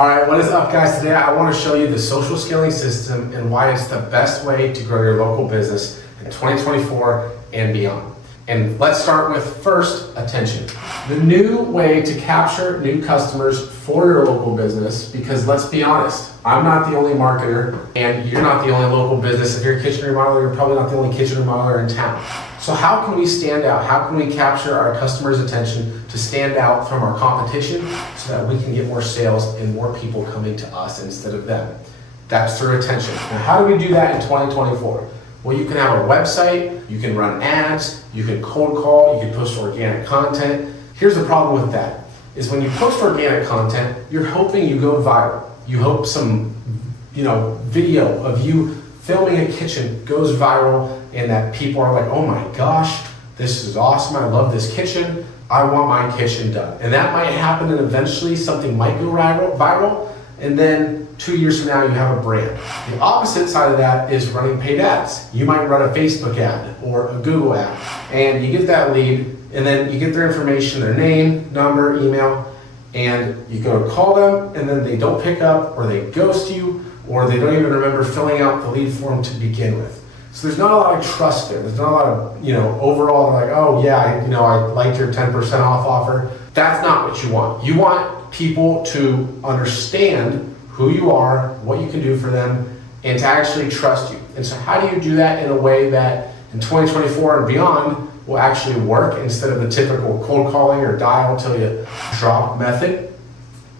All right, what is up guys? Today I want to show you the social scaling system and why it's the best way to grow your local business in 2024 and beyond. And let's start with first, attention. The new way to capture new customers for your local business, because let's be honest, I'm not the only marketer and you're not the only local business. If you're a kitchen remodeler, you're probably not the only kitchen remodeler in town. So how can we stand out? How can we capture our customers' attention to stand out from our competition so that we can get more sales and more people coming to us instead of them? That's through attention. Now, how do we do that in 2024? Well, you can have a website, you can run ads, you can cold call, you can post organic content. Here's the problem with that, is when you post organic content, you're hoping you go viral. You hope some, video of you filming a kitchen goes viral and that people are like, oh my gosh, this is awesome, I love this kitchen, I want my kitchen done. And that might happen and eventually something might go viral, and then 2 years from now you have a brand. The opposite side of that is running paid ads. You might run a Facebook ad or a Google ad, and you get that lead, and then you get their information, their name, number, email, and you go to call them, and then they don't pick up, or they ghost you, or they don't even remember filling out the lead form to begin with. So there's not a lot of trust there. There's not a lot of, overall they're like, oh yeah, I liked your 10% off offer. That's not what you want. You want people to understand who you are, what you can do for them, and to actually trust you. And so how do you do that in a way that in 2024 and beyond will actually work instead of the typical cold calling or dial till you drop method?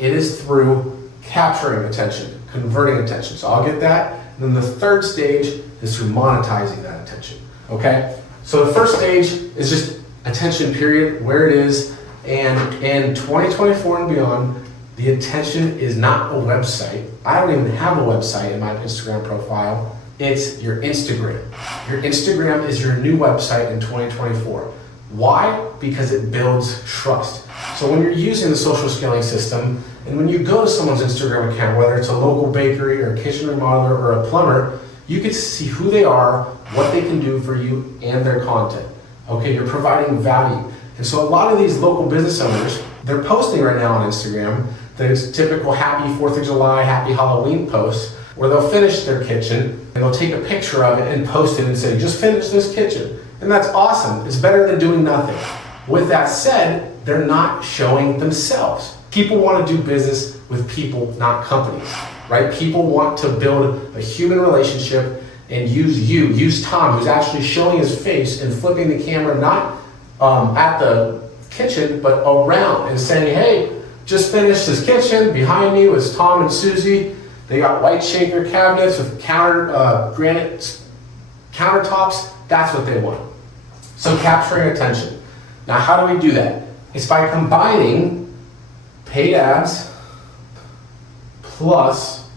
It is through capturing attention, converting attention. So I'll get that. And then the third stage is through monetizing that attention, okay? So the first stage is just attention period, where it is. And in 2024 and beyond, the attention is not a website. I don't even have a website in my Instagram profile. It's your Instagram. Your Instagram is your new website in 2024. Why? Because it builds trust. So when you're using the social scaling system, and when you go to someone's Instagram account, whether it's a local bakery or a kitchen remodeler or a plumber, you get to see who they are, what they can do for you, and their content. Okay, you're providing value. And so a lot of these local business owners, they're posting right now on Instagram that it's typical happy 4th of July, happy Halloween posts, where they'll finish their kitchen and they'll take a picture of it and post it and say, just finished this kitchen. And that's awesome. It's better than doing nothing. With that said, they're not showing themselves. People want to do business with people, not companies, right? People want to build a human relationship and use Tom, who's actually showing his face and flipping the camera, not at the kitchen, but around and saying, hey, just finished this kitchen. Behind me was Tom and Susie. They got white shaker cabinets with granite countertops. That's what they want. So capturing attention. Now, how do we do that? It's by combining paid ads plus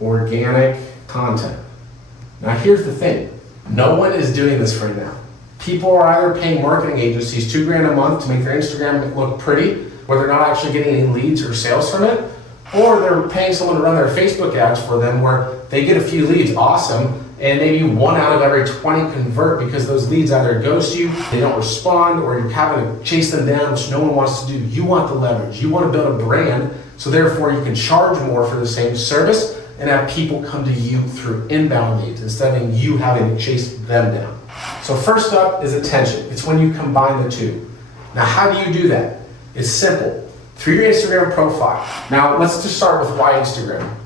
organic content. Now, here's the thing. No one is doing this right now. People are either paying marketing agencies $2,000 a month to make their Instagram look pretty, where they're not actually getting any leads or sales from it, or they're paying someone to run their Facebook ads for them where they get a few leads, awesome, and maybe 1 out of every 20 convert because those leads either ghost you, they don't respond, or you're having to chase them down, which no one wants to do. You want the leverage. You want to build a brand, so therefore you can charge more for the same service and have people come to you through inbound leads instead of you having to chase them down. So first up is attention. It's when you combine the two. Now, how do you do that? It's simple. Through your Instagram profile. Now, let's just start with why Instagram.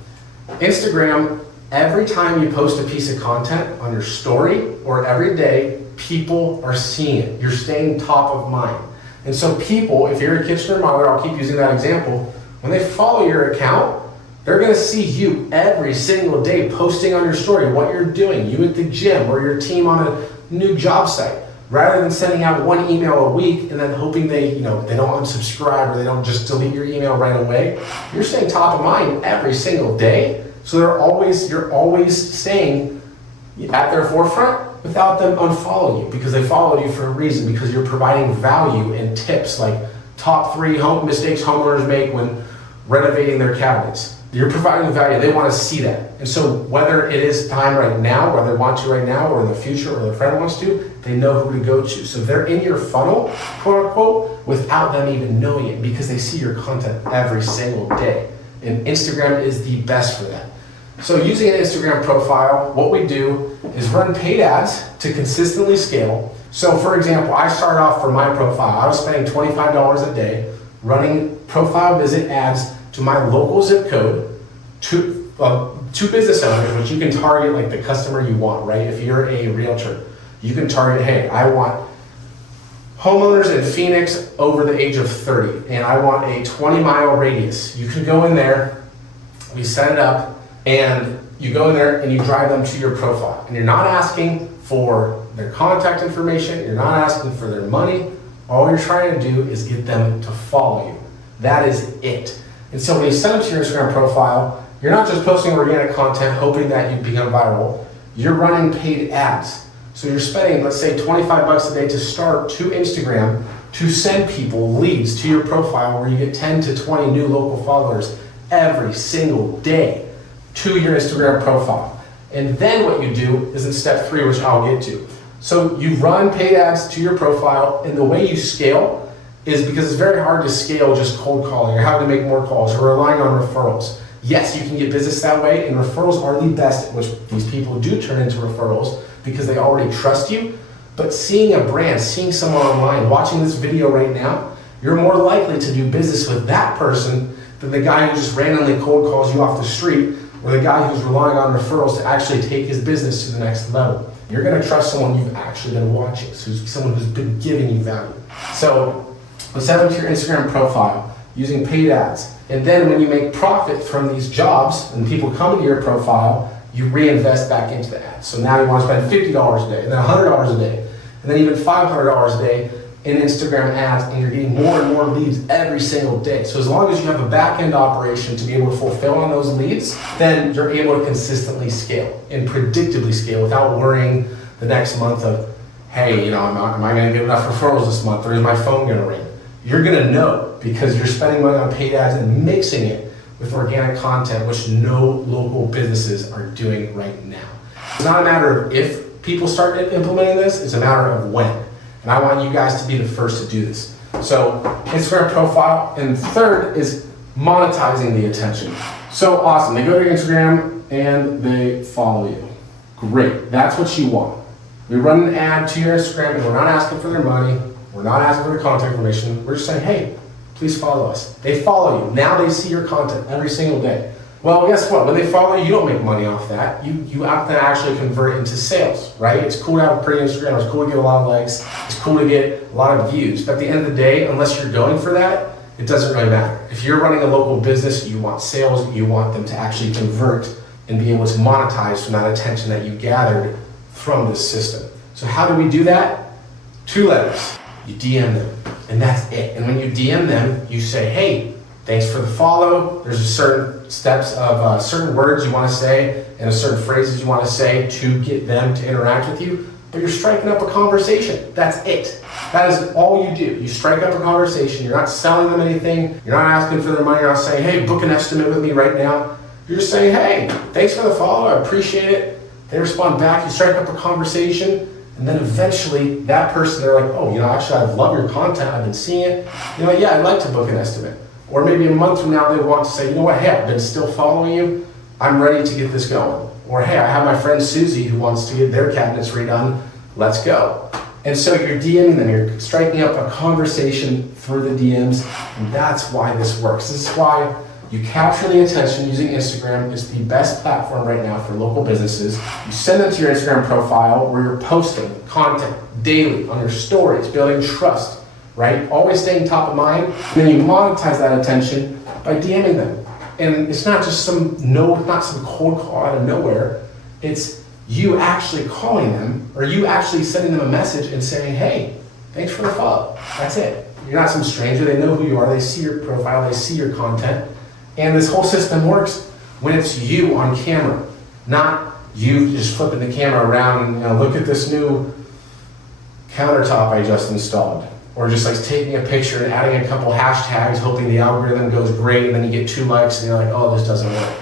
Instagram, every time you post a piece of content on your story or every day, people are seeing it. You're staying top of mind. And so people, if you're a kitchen remodeler, I'll keep using that example, when they follow your account, they're gonna see you every single day posting on your story what you're doing, you at the gym or your team on a new job site. Rather than sending out one email a week and then hoping they don't unsubscribe or they don't just delete your email right away, you're staying top of mind every single day. So you're always staying at their forefront without them unfollowing you, because they followed you for a reason, because you're providing value and tips like top 3 home mistakes homeowners make when renovating their cabinets. You're providing value. They want to see that. And so whether it is time right now, whether they want to right now, or in the future, or their friend wants to, they know who to go to. So they're in your funnel, quote unquote, without them even knowing it, because they see your content every single day. and Instagram is the best for that. So using an Instagram profile, what we do is run paid ads to consistently scale. So for example, I started off for my profile, I was spending $25 a day running profile visit ads to my local zip code, to business owners, which you can target like the customer you want, right? If you're a realtor, you can target, hey, I want homeowners in Phoenix over the age of 30, and I want a 20-mile radius. You can go in there, we set it up, and you go in there and you drive them to your profile. And you're not asking for their contact information, you're not asking for their money. All you're trying to do is get them to follow you. That is it. And so when you send them to your Instagram profile, you're not just posting organic content hoping that you become viral, you're running paid ads. So you're spending, let's say, 25 bucks a day to start to Instagram to send people leads to your profile where you get 10 to 20 new local followers every single day to your Instagram profile. And then what you do is in step 3, which I'll get to. So you run paid ads to your profile, and the way you scale is because it's very hard to scale just cold calling or having to make more calls or relying on referrals. Yes, you can get business that way, and referrals are the best, which these people do turn into referrals because they already trust you. But seeing a brand, seeing someone online, watching this video right now, you're more likely to do business with that person than the guy who just randomly cold calls you off the street, or the guy who's relying on referrals to actually take his business to the next level. You're gonna trust someone you've actually been watching, so someone who's been giving you value. So let's send them to your Instagram profile using paid ads. And then when you make profit from these jobs and people come to your profile, you reinvest back into the ads. So now you want to spend $50 a day, and then $100 a day, and then even $500 a day in Instagram ads, and you're getting more and more leads every single day. So as long as you have a back-end operation to be able to fulfill on those leads, then you're able to consistently scale and predictably scale without worrying the next month of, hey, am I going to get enough referrals this month, or is my phone going to ring? You're going to know because you're spending money on paid ads and mixing it with organic content, which no local businesses are doing right now. It's not a matter of if people start implementing this, it's a matter of when. And I want you guys to be the first to do this. So Instagram profile, and third is monetizing the attention. So awesome, they go to your Instagram and they follow you. Great, that's what you want. We run an ad to your Instagram and we're not asking for their money, we're not asking for their contact information, we're just saying, hey, please follow us. They follow you. Now they see your content every single day. Well, guess what? When they follow you, you don't make money off that. You have to actually convert into sales, right? It's cool to have a pretty Instagram. It's cool to get a lot of likes. It's cool to get a lot of views. But at the end of the day, unless you're going for that, it doesn't really matter. If you're running a local business, you want sales, you want them to actually convert and be able to monetize from that attention that you gathered from this system. So how do we do that? 2 letters. You DM them, and that's it. And when you DM them, you say, hey, thanks for the follow. There's a certain steps of certain words you want to say and certain phrases you want to say to get them to interact with you, but you're striking up a conversation. That's it. That is all you do. You strike up a conversation. You're not selling them anything. You're not asking for their money. You're not saying, hey, book an estimate with me right now. You're just saying, hey, thanks for the follow. I appreciate it. They respond back. You strike up a conversation. And then eventually that person, they're like, oh, actually I love your content, I've been seeing it. Yeah, I'd like to book an estimate. Or maybe a month from now they want to say, you know what, hey, I've been still following you, I'm ready to get this going. Or hey, I have my friend Susie who wants to get their cabinets redone, let's go. And so you're DMing them, you're striking up a conversation through the DMs, and that's why this works. This is why you capture the attention using Instagram. It's the best platform right now for local businesses. You send them to your Instagram profile where you're posting content daily on your stories, building trust, right? Always staying top of mind. And then you monetize that attention by DMing them. And it's not just some cold call out of nowhere. It's you actually calling them, or you actually sending them a message and saying, hey, thanks for the follow. That's it. You're not some stranger. They know who you are. They see your profile. They see your content. And this whole system works when it's you on camera, not you just flipping the camera around and look at this new countertop I just installed. Or just like taking a picture and adding a couple hashtags, hoping the algorithm goes great, and then you get 2 likes and you're like, oh, this doesn't work.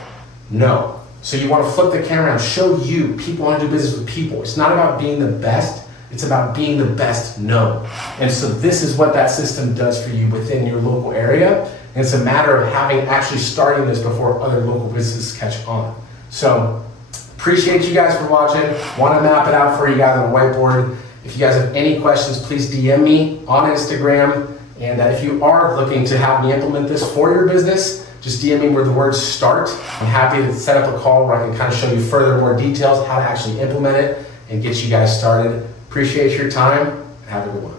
No. So you want to flip the camera around, show you. People want to do business with people. It's not about being the best, it's about being the best known. And so this is what that system does for you within your local area. And it's a matter of actually starting this before other local businesses catch on. So appreciate you guys for watching. Want to map it out for you guys on a whiteboard. If you guys have any questions, please DM me on Instagram. And if you are looking to have me implement this for your business, just DM me where the words start. I'm happy to set up a call where I can kind of show you further more details how to actually implement it and get you guys started. Appreciate your time and have a good one.